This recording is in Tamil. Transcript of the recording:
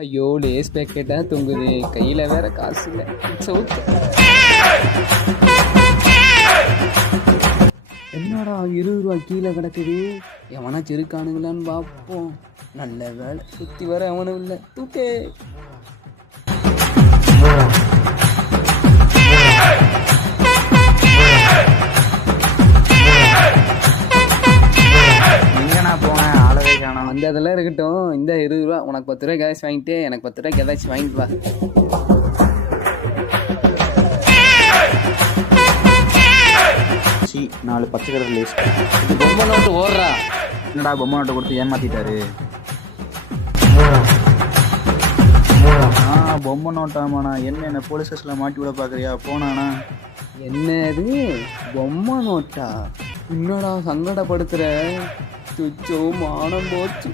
ஐயோ லேஸ் பேக்கெட்டா தொங்குது, கையில வேற காசு இல்லை. என்னடா 20 ரூபா கீழே கிடக்குது, எவனாச்சும் இருக்கானுங்களான்னு பார்ப்போம். நல்ல வேலை சுற்றி வர அவனும் இல்லை. தூக்கே அந்த இதெல்லாம் இருக்கட்டும். இந்த 20 ரூபா உனக்கு 10 ரூபாய்க்கு ஏதாச்சும் வாங்கிட்டு எனக்கு 10 ரூபாய்க்கு ஏதாச்சும் வாங்கிட்டு வா. 4 பச்சை கலர் லேஸ். இது பொம்மை நோட்டு ஓடுறா. என்னடா பொம்மை நோட்டை கொடுத்து ஏமாத்திட்டாரு. பொம்மை நோட்டாமாண்ணா, என்ன போலீஸ் ஸ்டேஷனில் மாட்டி விட பார்க்குறியா? போனாண்ணா. என்னது பொம்மை நோட்டா? என்னடா சங்கடப்படுத்துற? சுச்சோ மானம் போச்சு.